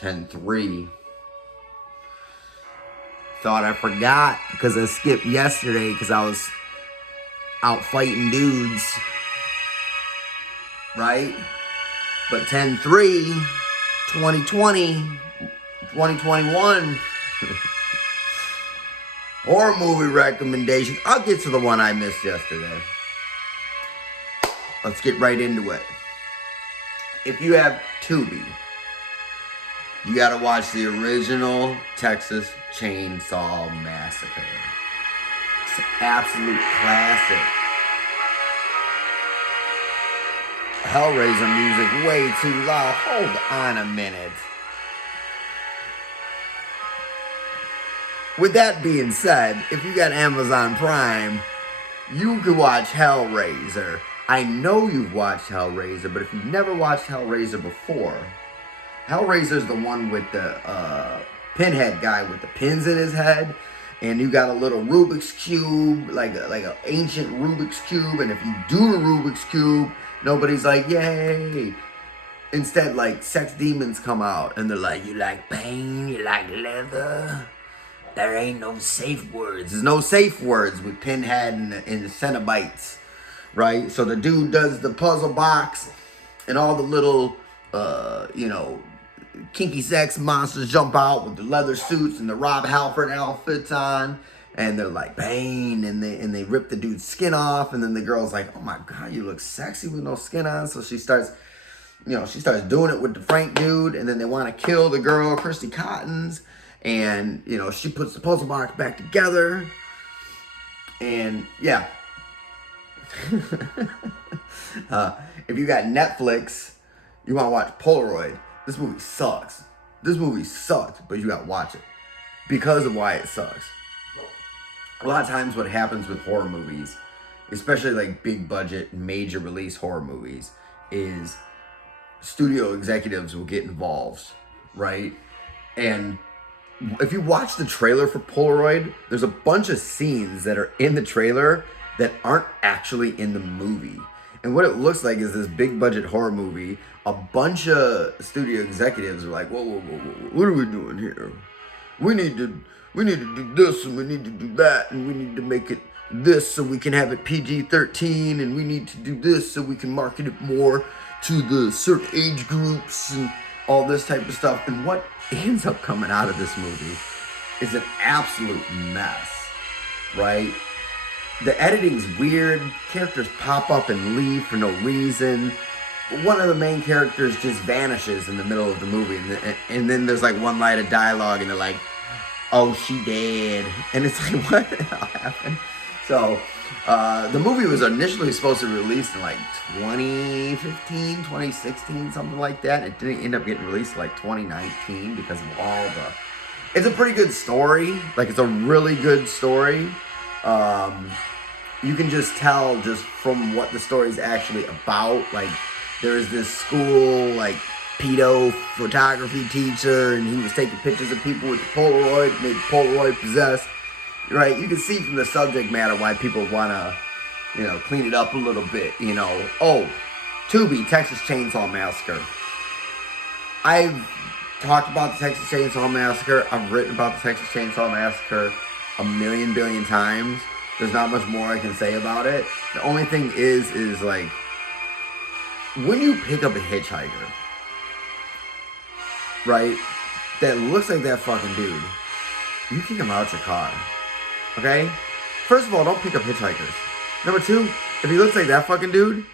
10-3. Thought I forgot because I skipped yesterday because I was out fighting dudes. Right? But 10-3, 2020, 2021. Horror movie recommendations. I'll get to the one I missed yesterday. Let's get right into it. If you have Tubi, you gotta watch the original Texas Chainsaw Massacre. It's an absolute classic. Hellraiser music way too loud. Hold on a minute. With that being said, if you got Amazon Prime, you can watch Hellraiser. I know you've watched Hellraiser, but if you've never watched Hellraiser before, Hellraiser's the one with the pinhead guy with the pins in his head, and you got a little Rubik's Cube, like an ancient Rubik's Cube, and if you do the Rubik's Cube, nobody's like, yay. Instead, like, sex demons come out, and they're like, you like pain, you like leather. There ain't no safe words. There's no safe words with Pinhead and the Cenobites, right? So the dude does the puzzle box, and all the little, kinky sex monsters jump out with the leather suits and the Rob Halford outfits on, and they're like, pain, and they rip the dude's skin off, and then the girl's like, oh my God, you look sexy with no skin on. So she starts doing it with the Frank dude, and then they want to kill the girl, Christy Cottons. And, she puts the puzzle box back together. And, yeah. If you got Netflix, you want to watch Polaroid, this movie sucks. This movie sucks, but you got to watch it. Because of why it sucks. A lot of times what happens with horror movies, especially like big budget, major release horror movies, is studio executives will get involved, right? And if you watch the trailer for Polaroid, there's a bunch of scenes that are in the trailer that aren't actually in the movie. And what it looks like is this big budget horror movie. A bunch of studio executives are like, whoa, what are we doing here? We need to do this, and we need to do that, and we need to make it this so we can have it PG-13, and we need to do this so we can market it more to the certain age groups and all this type of stuff. And what ends up coming out of this movie is an absolute mess, right? The editing's weird. Characters pop up and leave for no reason. One of the main characters just vanishes in the middle of the movie, and then there's like one line of dialogue, and they're like, oh, she dead. And it's like, what the hell happened? So, the movie was initially supposed to be released in like 2015, 2016, something like that. It didn't end up getting released like 2019 because of all the... It's a pretty good story. Like, it's a really good story. You can just tell just from what the story's actually about. Like, there's this school, like, pedo photography teacher, and he was taking pictures of people with the Polaroid, made the Polaroid possessed. Right, you can see from the subject matter why people want to, clean it up a little bit, Oh, Tubi, Texas Chainsaw Massacre. I've talked about the Texas Chainsaw Massacre. I've written about the Texas Chainsaw Massacre a million billion times. There's not much more I can say about it. The only thing is like, when you pick up a hitchhiker, right, that looks like that fucking dude, you kick him out your car. Okay? First of all, don't pick up hitchhikers. Number two, if he looks like that fucking dude,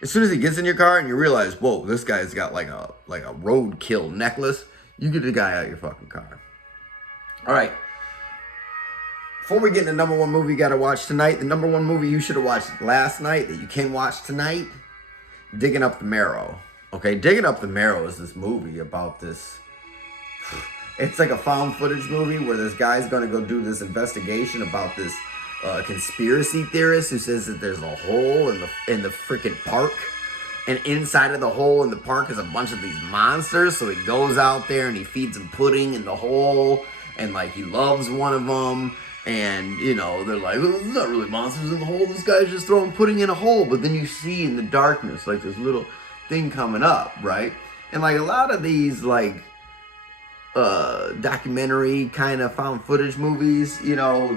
as soon as he gets in your car and you realize, whoa, this guy's got like a roadkill necklace, you get the guy out of your fucking car. Alright. Before we get into the number one movie you gotta watch tonight, the number one movie you should have watched last night that you can watch tonight, Digging Up the Marrow. Okay, Digging Up the Marrow is this movie about this... It's like a found footage movie where this guy's going to go do this investigation about this conspiracy theorist who says that there's a hole in the freaking park. And inside of the hole in the park is a bunch of these monsters. So he goes out there and he feeds them pudding in the hole. And like he loves one of them. And, they're like, well, there's not really monsters in the hole. This guy's just throwing pudding in a hole. But then you see in the darkness like this little thing coming up, right? And like a lot of these like documentary kind of found footage movies, you know,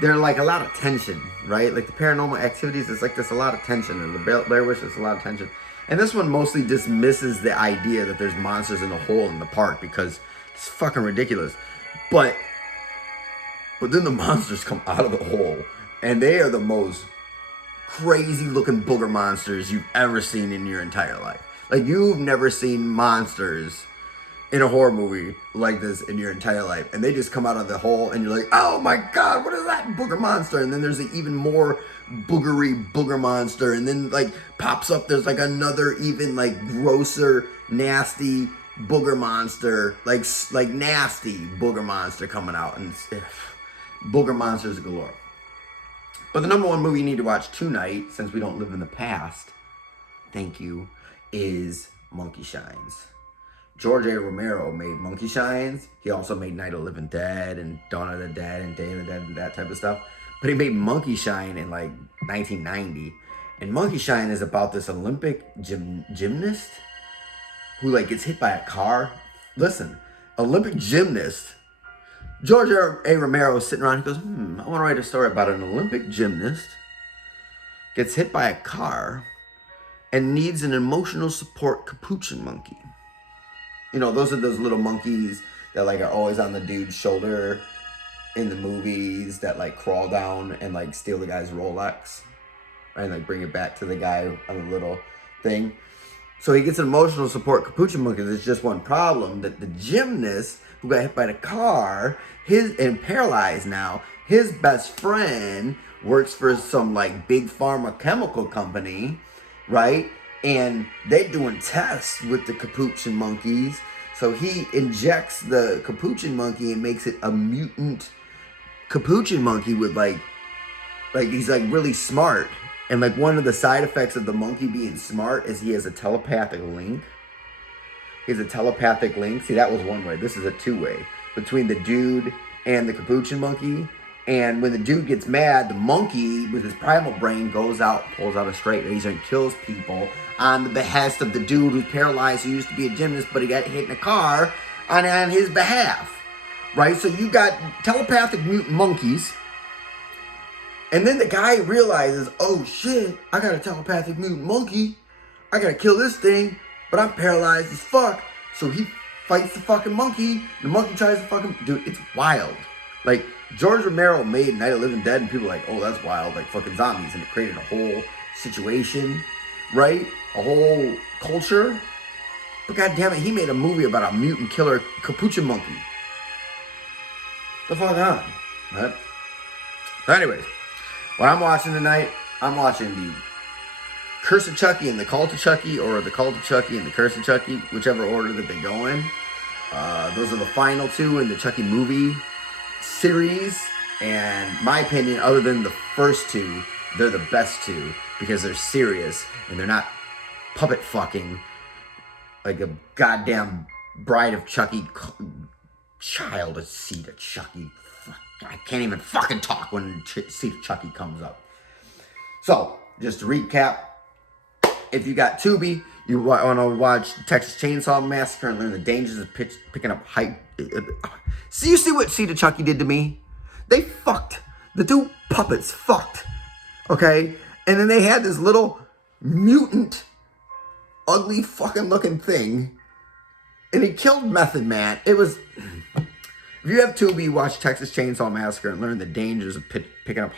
they're like a lot of tension, right? Like the Paranormal Activities, it's like there's a lot of tension, and the Blair Witch, there's a lot of tension. And this one mostly dismisses the idea that there's monsters in a hole in the park because it's fucking ridiculous. But then the monsters come out of the hole, and they are the most crazy looking booger monsters you've ever seen in your entire life. Like, you've never seen monsters in a horror movie like this in your entire life, and they just come out of the hole and you're like, oh my god, what is that booger monster? And then there's an even more boogery booger monster, and then like pops up, there's like another even like grosser, nasty booger monster, like nasty booger monster coming out, and booger monsters galore. But the number one movie you need to watch tonight, since we don't live in the past, thank you, is Monkey Shines. George A. Romero made Monkey Shines. He also made Night of the Living Dead and Dawn of the Dead and Day of the Dead and that type of stuff. But he made Monkey Shine in like 1990. And Monkey Shine is about this Olympic gymnast who like gets hit by a car. Listen, Olympic gymnast. George A. Romero is sitting around and goes, I want to write a story about an Olympic gymnast gets hit by a car and needs an emotional support capuchin monkey. You know, those are those little monkeys that like are always on the dude's shoulder in the movies that like crawl down and like steal the guy's Rolex and like bring it back to the guy on a little thing. So he gets an emotional support capuchin monkey. There's just one problem, that the gymnast who got hit by the car, and paralyzed now, his best friend works for some like big pharma chemical company, right? And they're doing tests with the capuchin monkeys. So he injects the capuchin monkey and makes it a mutant capuchin monkey with like he's like really smart. And like one of the side effects of the monkey being smart is he has a telepathic link. He has a telepathic link. See, that was one way. This is a two-way between the dude and the capuchin monkey. And when the dude gets mad, the monkey, with his primal brain, goes out, pulls out a straight razor and kills people on the behest of the dude who's paralyzed, who used to be a gymnast, but he got hit in a car on his behalf, right? So you got telepathic mutant monkeys. And then the guy realizes, oh shit, I got a telepathic mutant monkey. I gotta kill this thing, but I'm paralyzed as fuck. So he fights the fucking monkey. The monkey tries to fucking... Dude, it's wild. Like, George Romero made Night of the Living Dead, and people are like, oh, that's wild, like fucking zombies. And it created a whole situation, right? A whole culture. But goddamn it, he made a movie about a mutant killer capuchin monkey. The fuck on, right? So anyways, what I'm watching tonight, I'm watching the Curse of Chucky and the Cult of Chucky, or the Cult of Chucky and the Curse of Chucky, whichever order that they go in. Those are the final two in the Chucky movie series, and my opinion, other than the first two, they're the best two because they're serious and they're not puppet fucking like a goddamn Bride of Chucky child of Seed of Chucky. I can't even fucking talk when Seed of Chucky comes up. So, just to recap, if you got Tubi, you want to watch Texas Chainsaw Massacre and learn the dangers of picking up hype. See, you see what Seed of Chucky did to me? They fucked. The two puppets fucked. Okay? And then they had this little mutant, ugly fucking looking thing. And he killed Method Man. It was... If you have Tubi, watch Texas Chainsaw Massacre and learn the dangers of picking up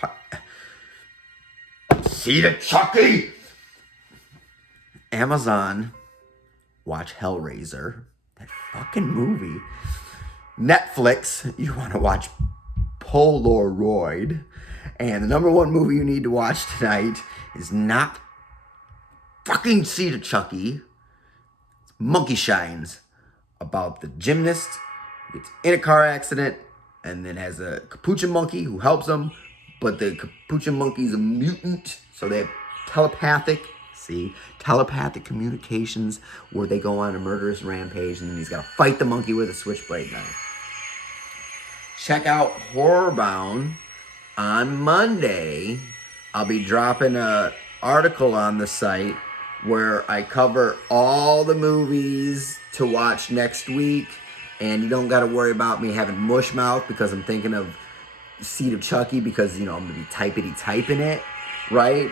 Seed of Chucky! Amazon, watch Hellraiser. That fucking movie. Netflix, you want to watch Polaroid. And the number one movie you need to watch tonight is not fucking Seed of Chucky. It's Monkey Shines, about the gymnast who gets in a car accident and then has a capuchin monkey who helps him. But the capuchin monkey's a mutant, so they have telepathic communications where they go on a murderous rampage, and then he's got to fight the monkey with a switchblade knife. Check out Horrorbound on Monday. I'll be dropping an article on the site where I cover all the movies to watch next week And you don't got to worry about me having mush mouth because I'm thinking of Seed of Chucky because, you know, I'm going to be typing it, right?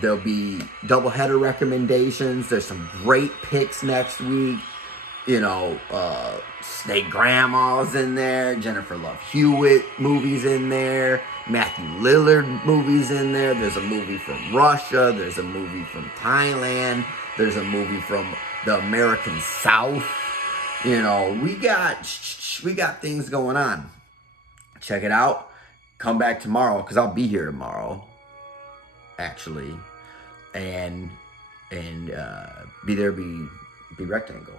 There'll be doubleheader recommendations. There's some great picks next week. You know, Snake Grandma's in there. Jennifer Love Hewitt movies in there. Matthew Lillard movies in there. There's a movie from Russia. There's a movie from Thailand. There's a movie from the American South. You know, we got things going on. Check it out. Come back tomorrow because I'll be here tomorrow, actually, and be there. Be rectangle.